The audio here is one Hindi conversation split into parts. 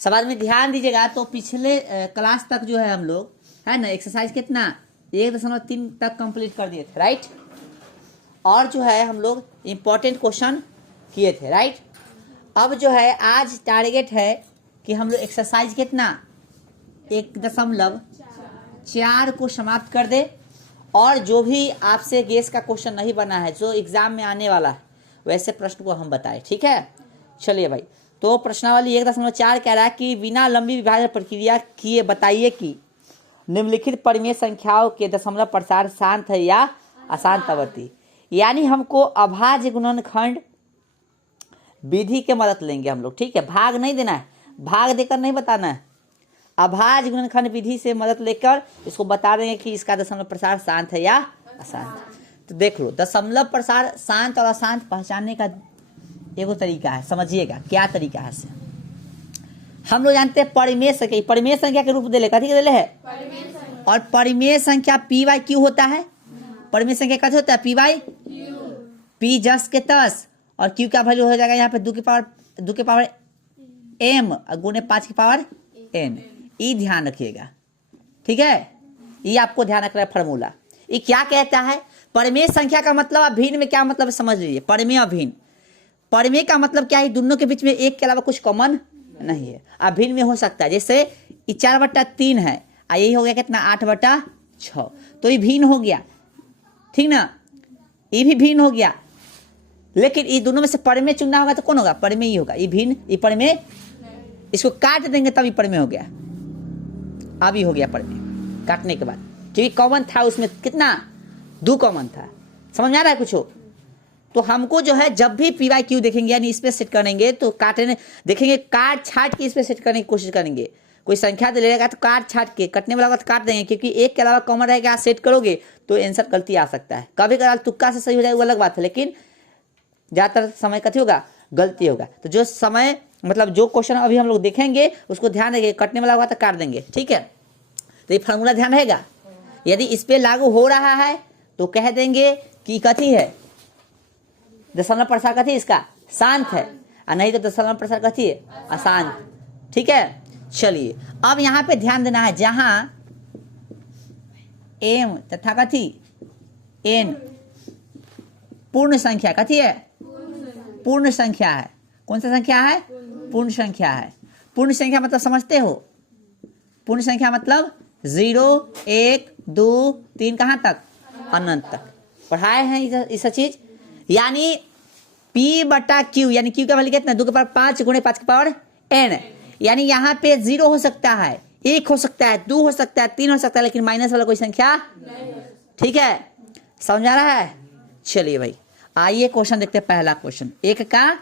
सवाल में ध्यान दीजिएगा। तो पिछले क्लास तक जो है हम लोग है ना एक्सरसाइज कितना 1.3 तक कंप्लीट कर दिए थे, राइट। और जो है हम लोग इम्पोर्टेंट क्वेश्चन किए थे, राइट। अब जो है आज टारगेट है कि हम लोग एक्सरसाइज कितना 1.4 को समाप्त कर दे। और जो भी आपसे गेस का क्वेश्चन नहीं बना है जो एग्जाम में आने वाला है वैसे प्रश्न को हम बताएं, ठीक है। चलिए भाई, तो प्रश्नावली 1.4 कह रहा है कि बिना लंबी विभाजन प्रक्रिया किए बताइए कि निम्नलिखित परिमेय संख्याओं के दशमलव प्रसार शांत है या अशांत आवर्ती। यानी हमको अभाज्य गुणनखंड विधि के मदद लेंगे हम लोग, ठीक है। भाग नहीं देना है, भाग देकर नहीं बताना है। अभाज्य गुणनखंड विधि से मदद लेकर इसको बता देंगे कि इसका दशमलव प्रसार शांत है या अशांत। तो देख लो, दशमलव प्रसार शांत और अशांत पहचानने का एगो तरीका है, समझिएगा क्या तरीका है। हम लोग जानते हैं परिमेय संख्या, परिमेय संख्या के रूप दे ले, कथी के दे है, और परिमेय संख्या पी वाई क्यू होता है। परिमेय संख्या कैसे होता है, पी वाई पी जस के तस, और क्यू का वैल्यू हो जाएगा यहाँ पे 2 की पावर m गुणे 5 की पावर n। ये ध्यान रखिएगा, ठीक है। ये आपको ध्यान रखना है फॉर्मूला। ये क्या कहता है, परिमेय संख्या का मतलब अभिन्न में क्या मतलब समझ लीजिए। परिमेय अभिन्न, परिमेय का मतलब क्या है, दोनों के बीच में एक के अलावा कुछ कॉमन नहीं है। अभिन्न में हो सकता है, जैसे 4/3 है, यही हो गया कितना 8/6, तो ये भिन्न हो गया, ठीक ना। ये भी भिन्न हो गया, लेकिन ये दोनों में से परिमेय चुनना होगा तो कौन होगा, परिमेय ही होगा। ये भिन्न, ये परिमेय, इसको काट देंगे तब ये परिमेय हो गया। अब ही हो गया परिमेय काटने के बाद, क्योंकि कॉमन था उसमें कितना 2 कॉमन था। समझ में आ रहा है कुछ हो। तो हमको जो है जब भी पी वाई क्यू देखेंगे यानी इस पे सेट करेंगे तो काटने देखेंगे, काट छाट के इस पे सेट करने की कोशिश करेंगे। कोई संख्या दे लेगा तो काट छाट के, कटने वाला होगा तो काट देंगे, क्योंकि एक के अलावा कॉमन रहेगा, सेट करोगे तो आंसर गलती आ सकता है। कभी कभार तुक्का से सही हो जाए वो अलग बात है, लेकिन ज़्यादातर समय कथी होगा, गलती होगा। तो जो समय मतलब जो क्वेश्चन अभी हम लोग देखेंगे उसको ध्यान देंगे, कटने वाला होगा तो काट देंगे, ठीक है। तो ये फार्मूला ध्यान रहेगा। यदि इस पे लागू हो रहा है तो कह देंगे कि कथी है, दशमलव प्रसार कथी इसका शांत है, और नहीं तो दशमलव प्रसार कथी है अशांत, ठीक है। चलिए अब यहाँ पे ध्यान देना है, जहां m तथा कथी n पूर्ण संख्या कथी है, पूर्ण संख्या है। कौन सा संख्या है, पूर्ण संख्या है। पूर्ण संख्या मतलब समझते हो, पूर्ण संख्या मतलब 0 1 2 3 कहाँ तक, अनंत तक पढ़ाए हैं इस चीज। यानी P/Q, यानी Q का वैल्यू कितना 2 की पावर 5 गुणे 5 की पावर n। यानी यहाँ पे 0 हो सकता है, 1 हो सकता है, 2 हो सकता है, 3 हो सकता है, लेकिन माइनस वाला कोई संख्या नहीं, ठीक है। समझ आ रहा है। चलिए भाई आइए क्वेश्चन देखते हैं। पहला क्वेश्चन 1 का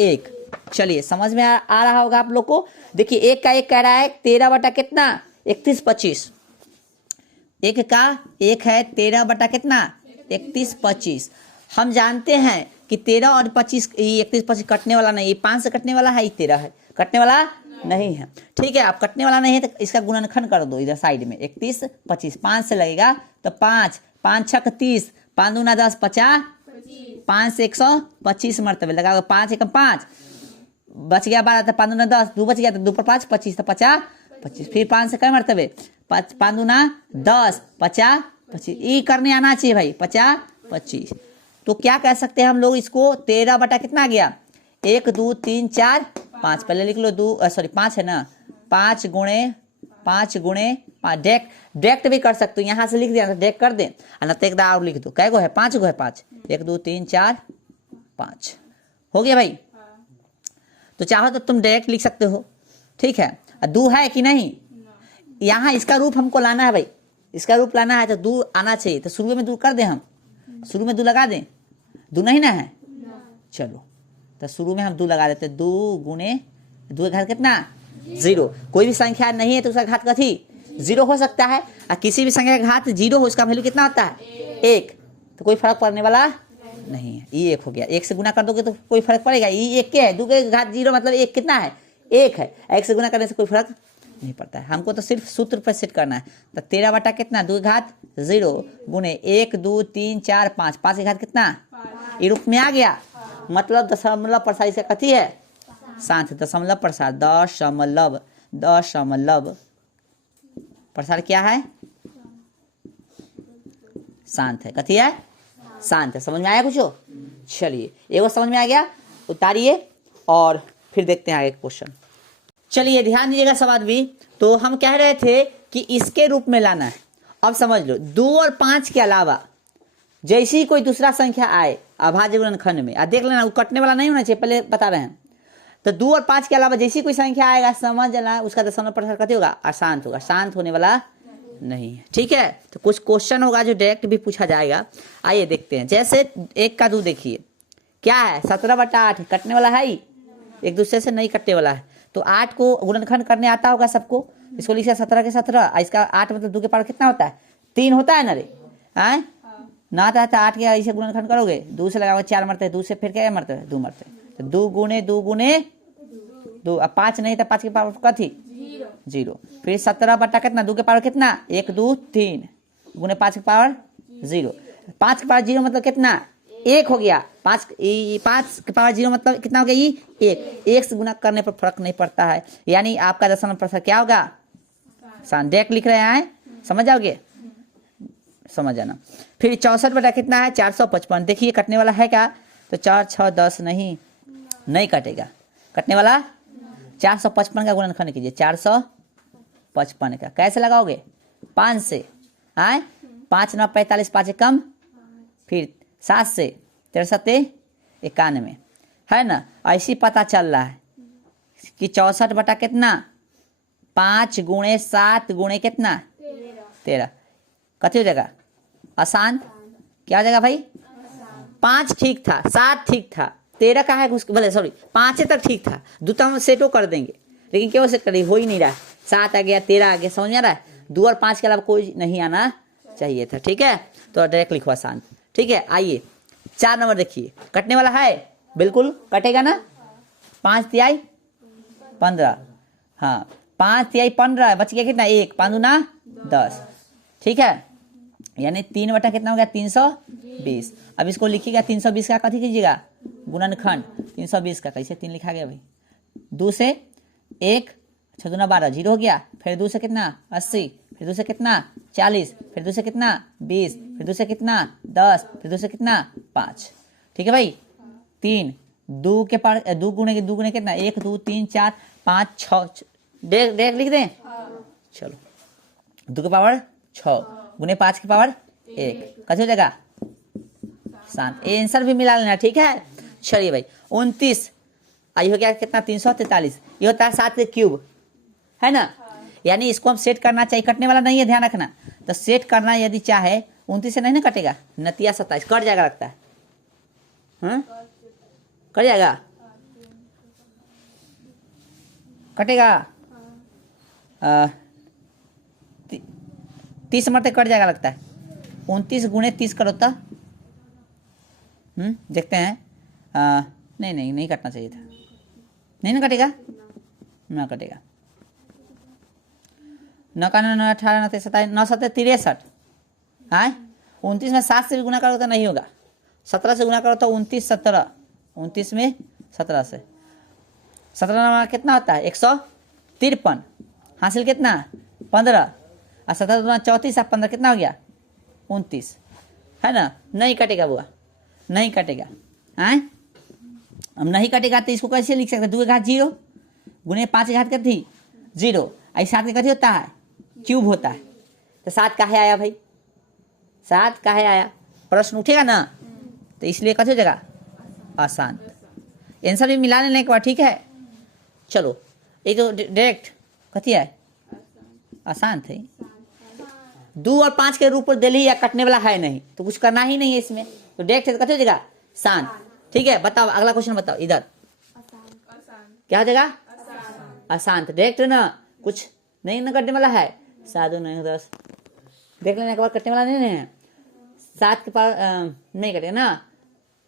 1, चलिए समझ में आ रहा होगा आप लोग को। देखिए 1 का 1 कह रहा है 13 बटा कितना 31 25। 1 का 1 है 13 बटा कितना 31 25। हम जानते हैं कि 13 और 25, 31 25 कटने वाला नहीं, 5 से कटने वाला है, 13 है, कटने वाला नहीं है, ठीक है। आप कटने वाला नहीं है तो इसका गुणनखंड कर दो इधर साइड में, 31 25 5 से लगेगा तो 5 5 6 30, 5 दूना 10 50, 5 से 125 मरतबे लगा, 5 1 5 बच गया 12, तो 5 दूना 10, 2 बच गया तो 2 पर 5 25, तो 50 25, फिर 5 से कई मरतबे 5 दूना 10 50 25, ये करने आना चाहिए भाई 50 25। तो क्या कह सकते हैं हम लोग इसको, 13 बटा कितना आ गया 1 2 3 4 5, पहले लिख लो 5 है ना, 5 गुणे 5 डायरेक्ट भी कर सकते हो, यहाँ से लिख दिया तो डायरेक्ट कर दे, ना तो एक और लिख दो। कै गो है 5 गो है, 5 1 2 3 4 5 हो गया भाई। तो चाहो तो तुम डायरेक्ट लिख सकते हो, ठीक है। 2 है कि नहीं, यहाँ इसका रूप हमको लाना है भाई, इसका रूप लाना है तो 2 आना चाहिए। तो शुरू में 2 कर दे, हम शुरू में 2 लगा दें, 2 नहीं ना है, चलो तो शुरू में हम 2 लगा देते, 2 गुणे 2 का घात कितना 0। कोई भी संख्या नहीं है तो उसका घात कथी 0 हो सकता है, और किसी भी संख्या का घात 0 हो उसका वैल्यू कितना होता है 1, तो कोई फर्क पड़ने वाला नहीं है। ये 1 हो गया, 1 से गुना कर दोगे तो कोई फर्क पड़ेगा, ये 1 के है, 2 के घात 0 मतलब 1 कितना है 1 है, 1 से गुना करने से कोई फर्क नहीं पड़ता है। हमको तो सिर्फ सूत्र पर सेट करना है। तो 13 बटा कितना 2 की घात 0 गुणे 1 2 3 4 5, 5 की घात कितना, ये रूप में आ गया, मतलब दशमलव प्रसार से कथी है शांत, दशमलव प्रसार, दशमलव प्रसार क्या है? शांत है। कथी है? शांत है। समझ में आया कुछ? चलिए, एक समझ में आ गया, उतारिए और फिर देखते हैं आगे क्वेश्चन। चलिए ध्यान दीजिएगा सब आदमी। तो हम कह रहे थे कि इसके रूप में लाना है। अब समझ लो, 2 और 5 के अलावा जैसे ही कोई दूसरा संख्या आए अभाज्य गुणनखंड में, देख लेना वो कटने वाला नहीं होना चाहिए, पहले बता रहे हैं। तो 2 और 5 के अलावा जैसी कोई संख्या आएगा समझ लेना उसका दशमलव प्रसार कथी होगा? अशांत होगा। शांत होने वाला नहीं है। ठीक है, तो कुछ क्वेश्चन होगा जो डायरेक्ट भी पूछा जाएगा। आइए देखते हैं। जैसे 1 का 2 देखिए क्या है? 17/8 कटने वाला है ही, एक दूसरे से नहीं कटने वाला है। तो 8 को गुणनखंड करने आता होगा सबको। इसको लिखा 17 के 17, इसका 8 मतलब 2 के पावर कितना होता है? 3 होता है ना रे? आए ना आता है तो 8 के ऐसे गुणनखंड करोगे, 2 से लगाओगे 4 मरते हैं, 2 से फिर क्या मरते हैं? 2 मरते हैं। तो 2 गुणे 2, अब 5 नहीं था, 5 के पावर कथी? 0। फिर 17 कितना? 2 के पावर कितना? 1 2 3 गुणे 5 के पावर 0। 5 के पावर 0 मतलब कितना? 1 हो गया। 5 के पावर 0 मतलब कितना हो गया? ये 1 से गुना करने पर फर्क नहीं पड़ता है, यानी आपका दशमलव प्रसार क्या होगा? शांत। डायरेक्ट लिख रहे हैं, समझ जाओगे? समझ जाना। फिर 64 कितना है? 455। देखिए कटने वाला है क्या? तो 4 6 10 नहीं कटेगा। कटने वाला 455 का गुणनखंड कीजिए। 455 का कैसे लगाओगे? 5 से। 5 9 45, 5 कम, फिर 7 से 63 91 है ना। ऐसी पता चल रहा है कि 64 कितना? 5 गुणे 7 गुणे कितना? 13। कथी हो जाएगा? अशांत। क्या हो जाएगा भाई? 5 ठीक था, 7 ठीक था, 13 का है भले सॉरी 5 तक ठीक था। दूसरा हम सेटो कर देंगे, लेकिन क्यों सेट कर? हो ही नहीं रहा है। 7 आ गया, 13 आ गया, समझ में आ रहा है? 2 और 5 के अलावा कोई नहीं आना चाहिए था। ठीक है, तो डायरेक्ट लिखो अशांत। ठीक है, आइए 4 नंबर देखिए। कटने वाला है? बिल्कुल कटेगा ना। 5 तिहाई 15, हाँ 5 तिहाई 15, बच गया कितना? 1 5 दूना 10। ठीक है, यानी 3 बटा कितना हो गया? 320। अब इसको लिखिएगा 320 का कथी कीजिएगा? गुणनखंड। 320 का कैसे 3 लिखा गया भाई? 2 से 1 6 दूना 12, 0 हो गया। फिर 2 से कितना? 80, फिर 2 से कितना? 40, फिर 2 से कितना? 20, फिर 2 से कितना? 10, फिर 2 से कितना? 5। ठीक है भाई। 3 2 के पार 2 गुणे कितना? 1 2 3 4 5 6 डायरेक्ट लिख दें। चलो 2 के पावर 6 गुणे 5 के पावर 1 कैसे हो जाएगा? शांत। आंसर भी मिला लेना। ठीक है, चलिए भाई 29 आई हो गया कितना? 343। ये होता है 7 के क्यूब, है ना। यानी इसको हम सेट करना चाहिए, कटने वाला नहीं है, ध्यान रखना। तो सेट करना यदि चाहे 29 से नहीं ना कटेगा, नतिया 27 कट जाएगा लगता है। कट जाएगा, कटेगा 30 मरते कट जाएगा लगता है। 29 गुणे 30 करो तो देखते हैं। नहीं कटना चाहिए था। नहीं ना कटेगा, ना कटेगा। 9 का 9 18 9 27 9 7 63। 29 में 7 से भी गुना करो तो नहीं होगा। 17 से गुना करो तो 29 17, 29 में 17 से 17 कितना होता है? 153। हासिल कितना? 15 और 17 दूना 34 और 15 कितना हो गया? 29, है ना। नहीं कटेगा बुआ, नहीं कटेगा। अब नहीं कटेगा तो इसको कैसे लिख सकते? 2 के घात 0 गुणे 5 के घात कथी? 0। ऐसे 7 के कथी होता है? क्यूब होता है। तो 7 काहे आया भाई? 7 काहे आया? प्रश्न उठेगा ना, तो इसलिए कथी हो जाएगा? अशांत। आंसर भी मिला लेने के बाद। ठीक है, चलो एक तो डायरेक्ट कथी है? अशांत है। 2 और 5 के रूप में दिल्ली या कटने वाला है नहीं, तो कुछ करना ही नहीं है इसमें, तो डायरेक्ट कथी हो जाएगा? शांत। ठीक है, बताओ अगला क्वेश्चन बताओ। इधर क्या हो जाएगा? अशांत। डायरेक्ट ना, कुछ नहीं ना कटने वाला है। 7 9 10 देख लेने के बाद कटने वाला नहीं है। 7 के पास नहीं कटेगा ना,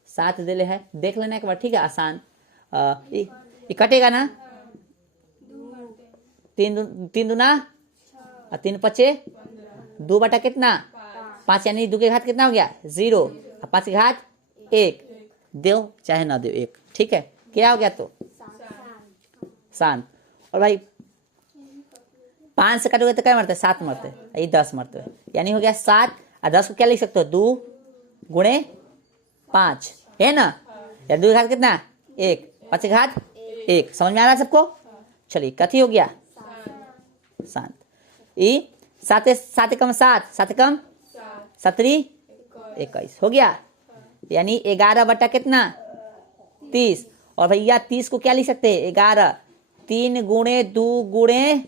7 दिले है, देख लेने के बाद। ठीक है, आसान। ये कटेगा ना। 3 दूना और 3 पचे 2 बटा कितना? 5, यानी 2 के घात कितना हो गया? 0 और 5 के घात 1। दो चाहे ना दो 1। ठीक है, क्या हो गया? तो शांत। और भाई 5 से काटोगे तो क्या मरते? 7 मरते, ये 10 मरते हैं, यानी हो गया 7। और 10 को क्या लिख सकते हो? 2 गुणे 5 है ना, या 2 घात कितना? 1, 5 की घात 1। समझ में आ रहा है सबको? चलिए कथी हो गया? शांत। ई 7 कम 7, 7 कम 7 21 हो गया, यानी 11 बटा कितना? 30। और भैया 30 को क्या लिख सकते हैं? 11, 3 गुणे 2 गुणे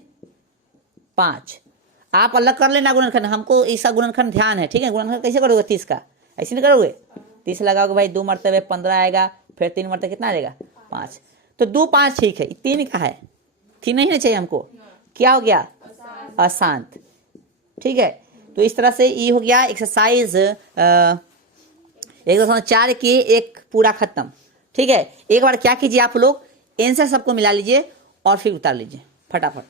5। आप अलग कर लेना गुणनखंड, हमको इसका गुणनखंड ध्यान है, ठीक है? गुणनखंड कैसे करोगे 30 का? ऐसे नहीं करोगे। 30 लगाओगे भाई, 2 मरतबे 15 आएगा, फिर 3 मरतबे कितना आएगा? 5। तो 2 5 ठीक है, 3 का है, 3 नहीं ना चाहिए हमको। क्या हो गया? अशांत। ठीक है, तो इस तरह से ये हो गया एक्सरसाइज 1.4 की एक पूरा खत्म। ठीक है, एक बार क्या कीजिए आप लोग, आंसर सबको मिला लीजिए और फिर उतार लीजिए फटाफट।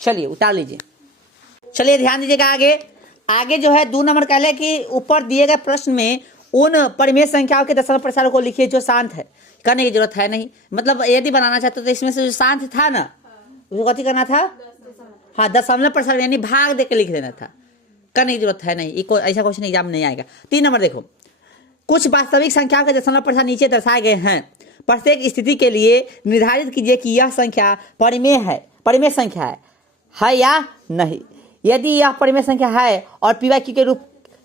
चलिए उतार लीजिए। चलिए ध्यान दीजिएगा, आगे आगे जो है 2 नंबर का है कि ऊपर दिए गए प्रश्न में उन परिमेय संख्याओं के दशमलव प्रसार को लिखिए जो शांत है। करने की जरूरत है नहीं, मतलब यदि बनाना चाहते तो इसमें से जो शांत था ना, उसको कथी करना था? हाँ, दशमलव प्रसार यानी भाग देके लिख देना था। करने की जरूरत है नहीं, ऐसा क्वेश्चन एग्जाम में नहीं आएगा। 3 नंबर देखो, कुछ वास्तविक संख्याओं के दशमलव प्रसार नीचे दर्शाए गए हैं। प्रत्येक स्थिति के लिए निर्धारित कीजिए कि यह संख्या परिमेय है, परिमेय संख्या है या नहीं। यदि यह परिमेय संख्या है और पी वाई क्यू के रूप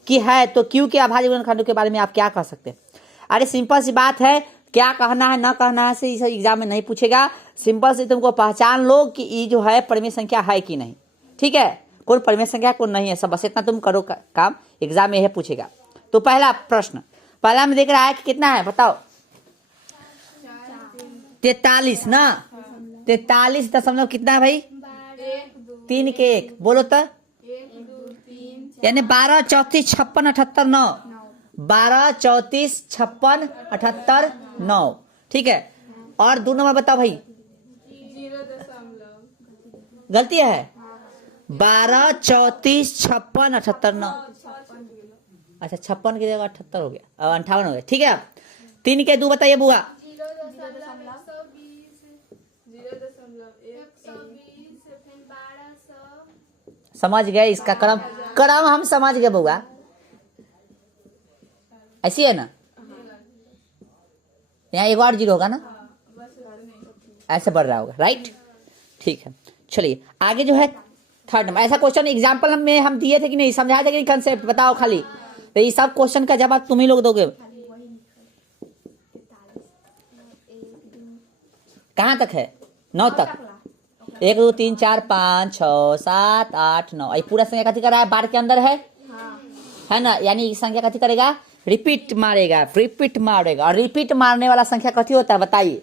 की है तो क्यू के अभाज्य गुणनखंडों के बारे में आप क्या कह सकते हैं? अरे सिंपल सी बात है, क्या कहना है ना कहना है से इस एग्जाम में नहीं पूछेगा। सिंपल से तुमको पहचान लो कि ये जो है परिमेय संख्या है कि नहीं। ठीक है, कौन परिमेय संख्या कौन नहीं है, सब बस इतना तुम करो काम, एग्जाम में यह पूछेगा। तो पहला प्रश्न, पहला में देख रहा है कि कितना है बताओ? 43 ना, 43 दशमलव कितना है भाई? 3 के 1 बोलो तो, यानी 12 34 56 78 9, 12 34 56 78 9। ठीक है, और 2 नंबर बताओ भाई। गलती है, 12 34 56 78 9। अच्छा 56 की जगह 78 हो गया, 58 हो गया। ठीक है, 3 के 2 बताइए बुआ। समझ गए इसका क्रम, क्रम हम समझ गए बुआ, ऐसी है ना। यहाँ एक और 0 होगा ना, ऐसे बढ़ रहा होगा, राइट। ठीक है, चलिए आगे जो है 3rd नंबर। ऐसा क्वेश्चन एग्जाम्पल में हम दिए थे कि नहीं, समझाए थे कि कंसेप्ट बताओ खाली, तो ये सब क्वेश्चन का जवाब तुम ही लोग दोगे। कहाँ तक है? 9 तक। 1 2 3 4 5 6 7 8 9, ये पूरा संख्या कथी कर रहा है? 12 के अंदर है ना, यानी संख्या कथी करेगा? रिपीट मारेगा, रिपीट मारेगा। और रिपीट मारने वाला संख्या कथी होता है बताइए?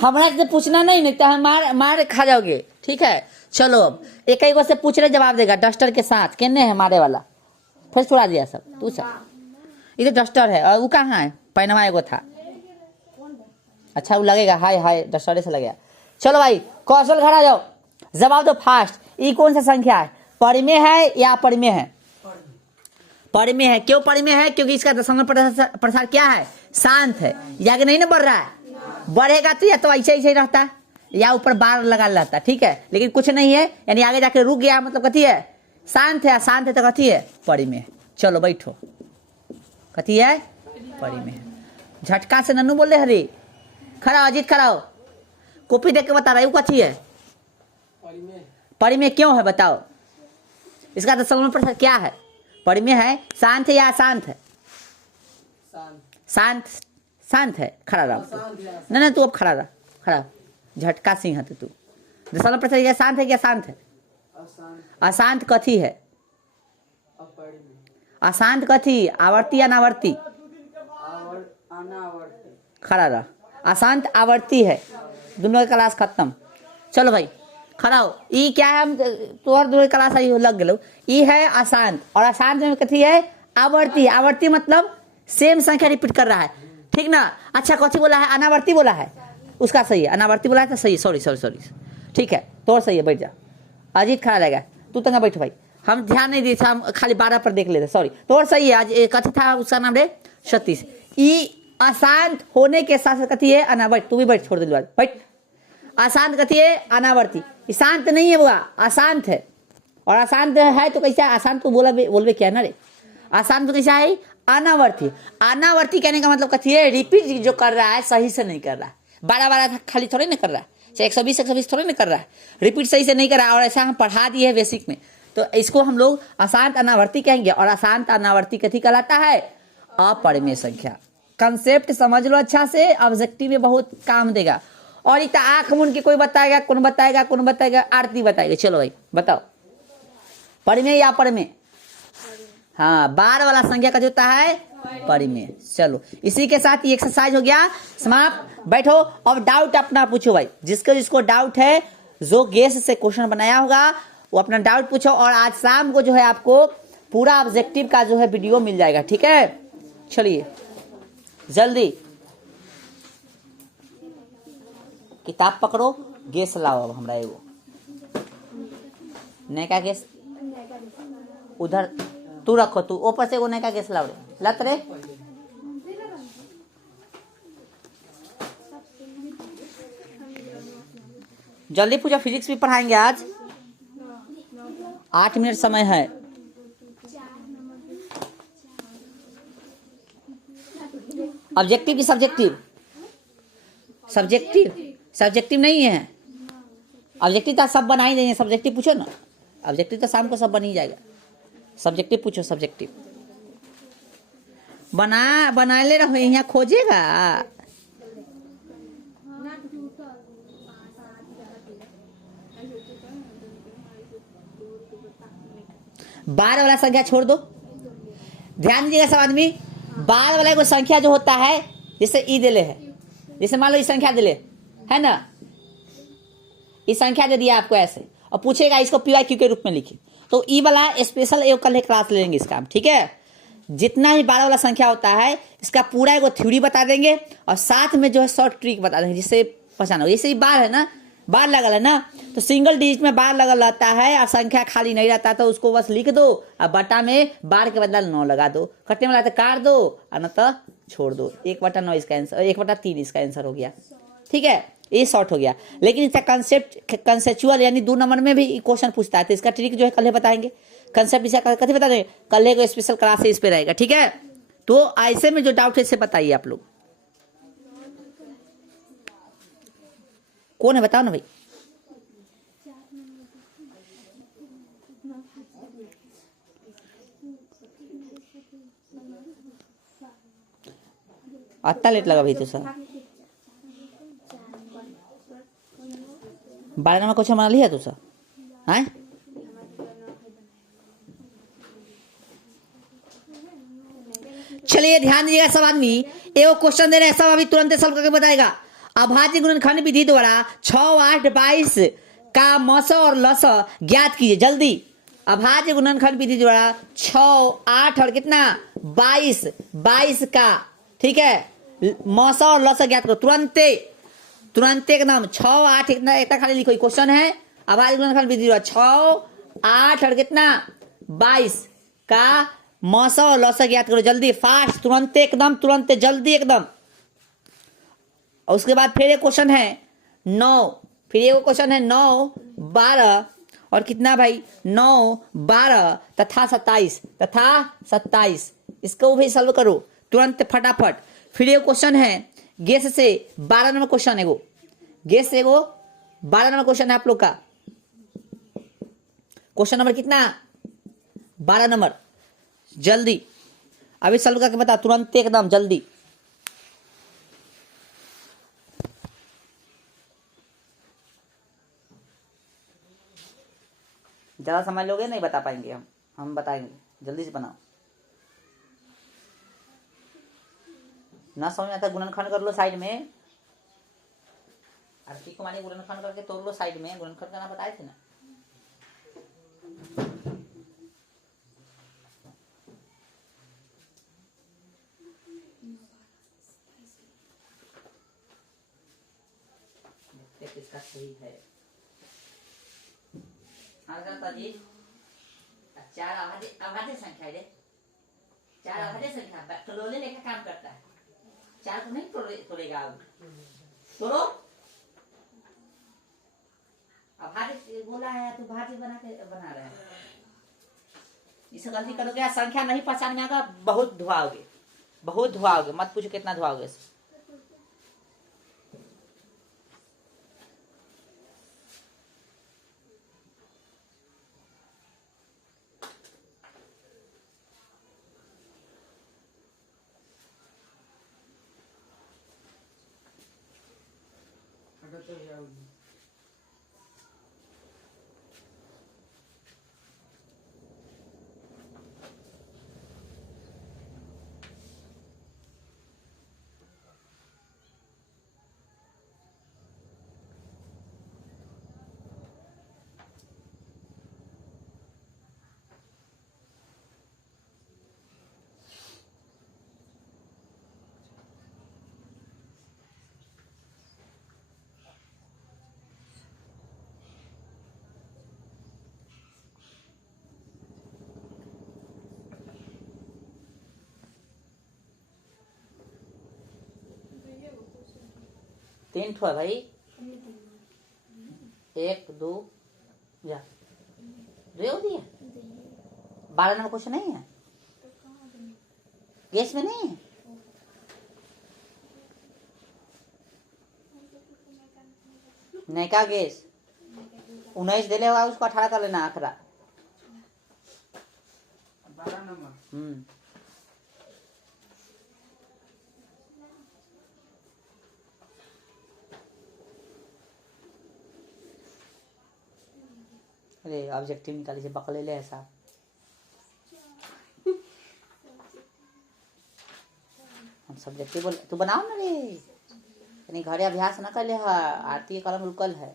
हमारा से पूछना नहीं तो हम मार खा जाओगे। ठीक है, चलो अब एक ही से पूछ रहे, जवाब देगा डस्टर के साथ। किन्ने है मारे वाला? फिर छुड़ा दिया सब, तू सब इधर डस्टर है, और वो कहाँ है? पैनवा एगो था। अच्छा वो लगेगा, हाय हाय डस्टर से लगेगा। चलो भाई कौशल खड़ा जाओ, जवाब दो फास्ट। ये कौन सा संख्या है? परिमेय है या अपरिमेय है? परिमेय है। क्यों परिमेय है? क्योंकि इसका दशमलव प्रसार क्या है? शांत है। आगे नहीं ना बढ़ रहा है, बढ़ेगा तो या तो ऐसे ही रहता है या ऊपर बार लगा रहता है। ठीक है, लेकिन कुछ नहीं है, यानी आगे जाके रुक गया, मतलब कथी है? शांत है। शांत है तो कथी है? परिमेय। चलो बैठो, कथी है? परिमेय। झटका से नन्नू बोल रहे हरी, खड़ा हो अजीत, खड़ा हो, कॉपी देख के बता रहा है वो कथी है? परिमेय क्यों है बताओ? इसका दशमलव प्रसार क्या है? परिमेय है। शांत है या अशांत है? शांत, शांत है। खड़ा रहा, नहीं तू अब खड़ा रहा, खड़ा। झटका सिंह है तू। दशमलव प्रसार या शांत है क्या? शांत है। अशांत कथी है? अशांत कथी? आवर्ती या अनावर्ती? खड़ा रहा। अशांत आवर्ती है। दोनों की क्लास खत्म। चलो भाई खड़ा हो। ई क्या है? हम तोहर दोनों क्लास आई लग गए। ई है अशांत, और अशांत में कथी है? आवर्ती। आवर्ती मतलब सेम संख्या रिपीट कर रहा है। ठीक ना? अच्छा कथी बोला है? अनावर्ती बोला है, उसका सही है। अनावर्ती बोला है तो सही है। सॉरी सॉरी सॉरी, ठीक है तो सही है। बैठ जा, अजीत खड़ा रहेगा, तू तंगा बैठ भाई। हम ध्यान नहीं दिए, हम खाली 12 पर देख लेते। सॉरी, तो सही है। आज कथी था उसका नाम रे? 36। ई अशांत होने के साथ साथ कथी है अनावर्ती। तू भी बैठ, छोड़ दे बैठ। अशांत कथी है अनावर्ती। शांत नहीं है, वो अशांत है। और अशांत है तो कैसा अशांत को बोलबे क्या ना रे। अशांत तो कैसा है अनावर्ती। अनावर्ती कहने का मतलब कथी है रिपीट जो कर रहा है सही से नहीं कर रहा है। 12 खाली थोड़े ना कर रहा है, 120 थोड़े ना कर रहा है, रिपीट सही से नहीं कर रहा है। और ऐसा हम पढ़ा दिए है बेसिक में, तो इसको हम लोग अशांत अनावर्ती कहेंगे। और अशांत अनावर्ती कथी कहलाता है अपरिमेय संख्या। कंसेप्ट समझ लो अच्छा से, ऑब्जेक्टिव में बहुत काम देगा। और इतना आंख मुन के कोई बताएगा, कौन बताएगा, आरती बताएगा। चलो भाई बताओ, परिमेय या अपरिमेय? हाँ, बार वाला संख्या का जो होता है परिमेय। चलो इसी के साथ ये एक्सरसाइज हो गया समाप्त। बैठो, अब डाउट अपना पूछो भाई, जिसको डाउट है, जो गेस से क्वेश्चन बनाया होगा वो अपना डाउट पूछो। और आज शाम को जो है आपको पूरा ऑब्जेक्टिव का जो है वीडियो मिल जाएगा, ठीक है। चलिए जल्दी किताब पकड़ो, गेस लाओ। अब हमरा एगो नैका गेस उधर तू रखो, तू ऊपर से एगो नैका गेस लाओ रे, लत रे। जल्दी पूछो, फिजिक्स भी पढ़ाएंगे आज। 8 मिनट समय है। ऑब्जेक्टिव की सब्जेक्टिव? सब्जेक्टिव नहीं है। ऑब्जेक्टिव तो सब बना ही देंगे, सब्जेक्टिव पूछो ना। ऑब्जेक्टिव तो शाम को सब बन ही जाएगा। सब्जेक्टिव पूछो, सब्जेक्टिव बना ले रहो, यहाँ खोजेगा। बार वाला संख्या छोड़ दो, ध्यान दीजिएगा सब आदमी। बार वाला कोई संख्या जो होता है, जैसे ई दिले है, जैसे मान लो इस संख्या दिले है ना, इस संख्या दे दिया आपको ऐसे, और पूछेगा इसको PYQ के रूप में लिखिए, तो ई वाला स्पेशल एक कल क्लास ले लेंगे इसका, ठीक है। जितना भी 12 वाला संख्या होता है इसका पूरा एक थ्योरी बता देंगे, और साथ में जो है शॉर्ट ट्रिक बता देंगे, जिससे पहचान हो। जैसे बार है ना, बार लगल है ना, तो सिंगल डिजिट में बार लगल रहता है और संख्या खाली नहीं रहता, तो उसको बस लिख दो और बटा में बार के बदला 9 लगा दो। कटने वाला तो काट दो और न तो छोड़ दो। 1/9 इसका आंसर, 1/3 इसका आंसर हो गया, ठीक है। ये शॉर्ट हो गया। लेकिन इसका कंसेप्चुअल यानी 2 नंबर में भी क्वेश्चन पूछता है, तो इसका ट्रिक जो है कल बताएंगे। कंसेप्ट इसका कथी बता देंगे, कल को स्पेशल क्लास है इस पे रहेगा, ठीक है। तो ऐसे में जो डाउट है इसे बताइए आप लोग। कौन है बताओ ना भाई। अत्ता लेट लगा भाई तो सर 12 नंबर क्वेश्चन बना लिया तो सर है। चलिए ध्यान दीजिएगा सब आदमी, एगो क्वेश्चन दे रहे हैं सब, अभी तुरंत सॉल्व करके बताएगा। अभाज्य गुणनखंड विधि द्वारा 6, 8, 22 का मस और लस ज्ञात कीजिए जल्दी। अभाज्य गुणनखंड विधि द्वारा 6, 8 और कितना 22 का, ठीक है, मस और लस ज्ञात करो तुरंत एकदम। 6, 8 इतना खाली लिखो, क्वेश्चन है। अभाज्य गुणनखंड विधि द्वारा 6, 8 और कितना 22 का मस और लस ज्ञात करो जल्दी, फास्ट, तुरंत एकदम, तुरंत जल्दी एकदम। और उसके बाद फिर एक क्वेश्चन है 9, फिर एक क्वेश्चन है 9, 12 और कितना भाई 9, 12 तथा 27 इसको भी सॉल्व करो तुरंत फटाफट। फिर एक क्वेश्चन है गेस से 12 नंबर क्वेश्चन है, वो गेस से वो 12 नंबर क्वेश्चन है आप लोग का। क्वेश्चन नंबर कितना 12 नंबर, जल्दी अभी सॉल्व करके बता तुरंत एकदम जल्दी। ज्यादा समझ लोगे नहीं बता पाएंगे हम बताएंगे, जल्दी से बनाओ। ना समझ में आता गुणनखंड कर लो साइड में, आरती कुमारी गुणनखंड करके तोड़ लो साइड में, गुणनखंड करना बताए थे ना। किसका सही है जी। 4 अभाज्य संख्या है, 4 अभाज्य संख्या क्लोले लेकर काम करता है। चार को नहीं तोड़ेगा अब तोड़ो। अब भाजी बोला है तो भाजी बना रहे हैं। इसे गलती करोगे संख्या नहीं पहचान में आएगा, बहुत धुआओगे, बहुत धुआओगे, मत पूछो कितना धुआओगे। तीन ठो है भाई, 1 2 या रेव दिया। 12 नंबर क्वेश्चन नहीं है, गैस में नहीं है। नैका गैस 19 दे ले होगा, उसको 18 कर लेना आखरा। 12 नंबर। अरे ऑब्जेक्टिव निकाली से पकड़ ले ऐसा। हम सब्जेक्टिव बोल तू बनाओ ना रे, यानी घरे अभ्यास न कर ले। आरती कलम रुकल है।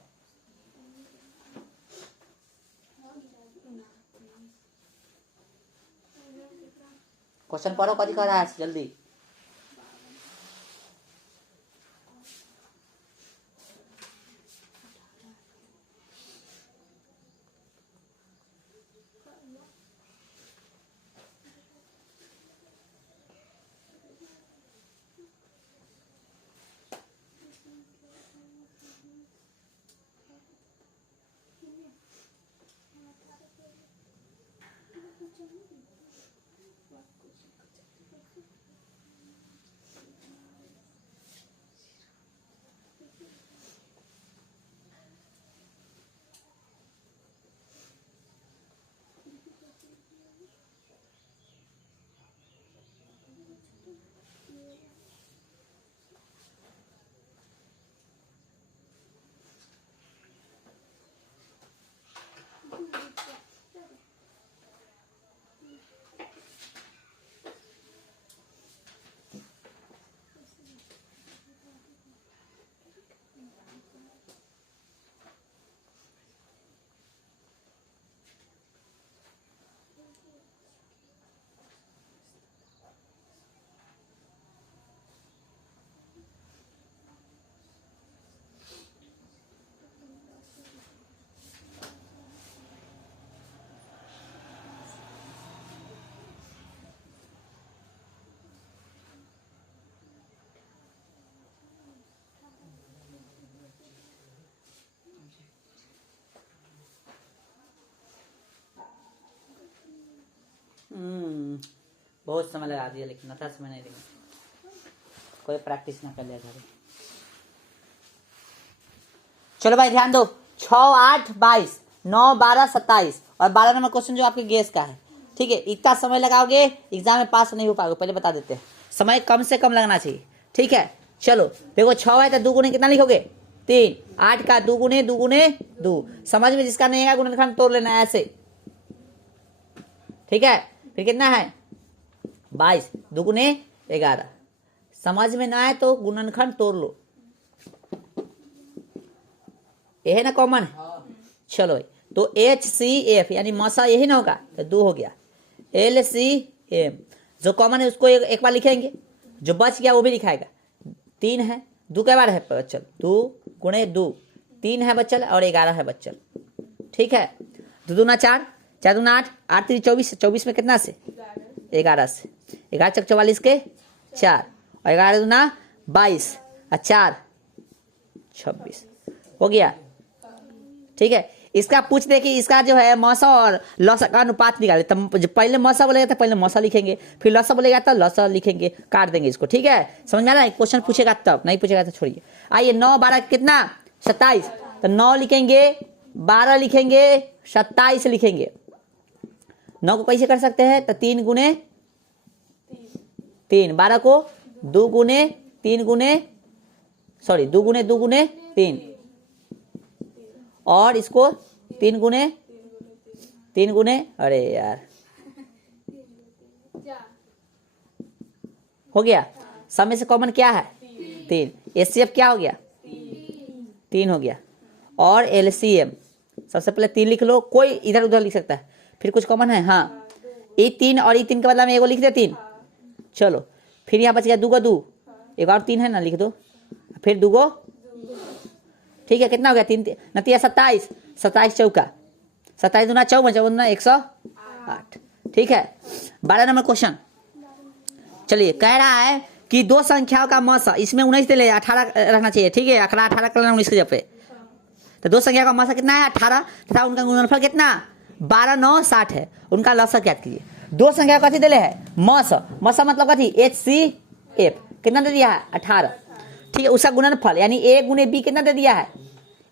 क्वेश्चन पढ़ो, कथी कर रहा है जल्दी। बहुत समय लगा दिया, लेकिन इतना समय नहीं लगा। कोई प्रैक्टिस ना कर लिया घर। चलो भाई ध्यान दो। 6 8 22 9 12 27 और 12 नंबर क्वेश्चन जो आपके गैस का है। ठीक है, इतना समय लगाओगे एग्जाम में पास नहीं हो पाओगे, पहले बता देते हैं। समय कम से कम लगना चाहिए। ठीक है, चलो देखो 6 है तो 2 गुने कितना लिखोगे 3। 8 का 2 गुने 2 गुने 2। समझ में जिसका नहीं है गुणनखंड तोड़ लेना है ऐसे। ठीक है, फिर कितना है 22 2 गुने 11। समझ में ना आए तो गुणनखंड तोड़ लो, ये है ना कॉमन। चलो भाई, तो HCF यानी मसा यही ना होगा तो 2 हो गया। LCM जो कॉमन है उसको एक बार लिखेंगे, जो बच गया वो भी लिखाएगा। 3 है, 2 के बार है बच्चल, 2 गुणे 2, 3 है बच्चल और 11 है बच्चल। ठीक है, 2 दूना 4, 4 दूना 8, 8 3 24, 24 में कितना से 11 से 11 चक 44 के 4 और 11 दूना 22 और 4 26 हो गया। ठीक है, इसका पूछ दे कि इसका जो है मौसा और लौसा का अनुपात निकाले, तब पहले मौसा बोलेगा तो पहले मौसा लिखेंगे, फिर लौसा बोलेगा तो लौसा लिखेंगे, काट देंगे इसको। ठीक है, समझ में आ रहा है? क्वेश्चन पूछेगा तब, नहीं पूछेगा तो छोड़िए। आइए 9 12 कितना 27, तो 9 लिखेंगे, 12 लिखेंगे, 27 लिखेंगे। 9 को कैसे कर सकते हैं? तो 3 गुने 3, 12 को 2 गुने 3 गुने 2 गुने 2 गुने 3, और इसको 3 गुने अरे यार हो गया। सब में से कॉमन क्या है? 3। एचसीएफ क्या हो गया? 3 हो गया। और एलसीएम सबसे पहले 3 लिख लो, कोई इधर उधर लिख सकता है। फिर कुछ कॉमन है? हाँ, ये 3 और ये 3 के बदला में एगो लिख दे 3। चलो, फिर यहाँ बच गया 2 को 2, एक और 3 है ना, लिख दो, फिर 2 को। ठीक है, कितना हो गया? 3 नतिया 27, 27 चौका 27 दूना 54, 54 दूना 108। ठीक है, 12 नंबर क्वेश्चन। चलिए, कह रहा है कि दो संख्याओं का मौसा, इसमें 19 से ले 18 रखना चाहिए। ठीक है, 18 कर लेना 19 के जगह पे। तो दो संख्या का मौसा कितना है? 18, तथा उनका गुणनफल कितना? 12 9 60 है। उनका लौसा ज्ञात कीजिए। दो संख्या कथी दिले है? मौसा। मौसा मतलब कथी? HCF कितना दे दिया है? 18। ठीक है, उसका गुणनफल यानी A गुने B कितना दे दिया है?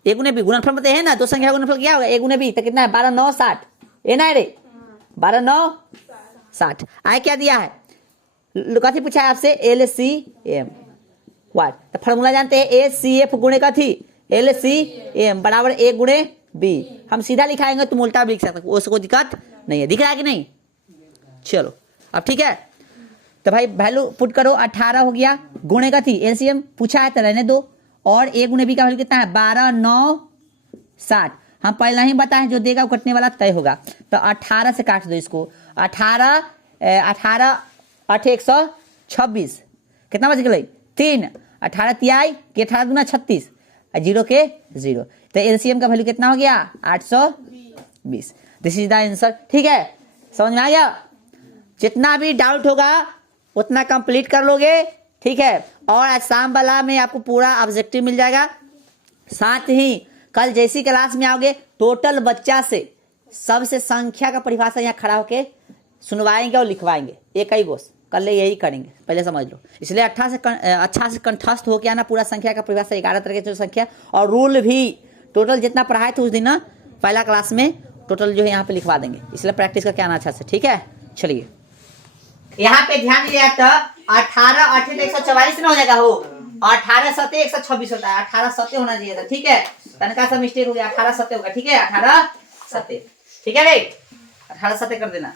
A गुने B गुणनफल मतलब है ना, दो संख्या का गुणनफल क्या होगा? A गुने B, तो कितना है? 12 9 60। ये ना रे, 12 9 60। आए क्या दिया है? कथी पूछा है आपसे? LCM वाट। तो फॉर्मूला जानते हैं, HCF गुणे कथी? LCM बराबर A गुणे B। हम सीधा लिखाएंगे तुम उल्टा भी लिख सकते हो, उसको दिक्कत नहीं है। दिख रहा है कि नहीं? चलो, अब ठीक है, तो भाई वैल्यू पुट करो। 18 हो गया, गुणे का थी एलसीएम पूछा है तो रहने दो। और ए गुणे बी का वैल्यू कितना है? 12 9 60। हम पहले ही बताए जो देगा वो कटने वाला तय होगा। तो 18 से काट दो इसको। 18 18 8 126, कितना बच गई? 3। 18 तिहाई के 18 दूना 36, 0 के 0। तो एलसीएम का वैल्यू कितना हो गया? 820। This is the answer. ठीक है, समझ में आ गया? जितना भी डाउट होगा उतना कंप्लीट कर लोगे। ठीक है, और आज शाम वाला में आपको पूरा ऑब्जेक्टिव मिल जाएगा। साथ ही कल जैसी क्लास में आओगे टोटल बच्चा से सबसे संख्या का परिभाषा यहाँ खड़ा होके सुनवाएंगे और लिखवाएंगे। एक ही गोश कल यही करेंगे, पहले समझ लो। इसलिए अच्छा से कंठस्थ हो के आना पूरा संख्या का परिभाषा, 11 तरह की संख्या और रूल भी टोटल जितना पढ़ाए थे उस दिन ना पहला क्लास में टोटल जो है यहाँ पे लिखवा देंगे। इसलिए प्रैक्टिस करके आना अच्छा से। ठीक है, चलिए यहाँ पे ध्यान दिया तो 18 8 144 में हो जाएगा हो, 18 7 126 होता है। 18 7 होना चाहिए था। ठीक है, तनका सा मिस्टेक हो गया, 18 7 होगा। ठीक है, 18 7। ठीक है रे, 18 7 कर देना।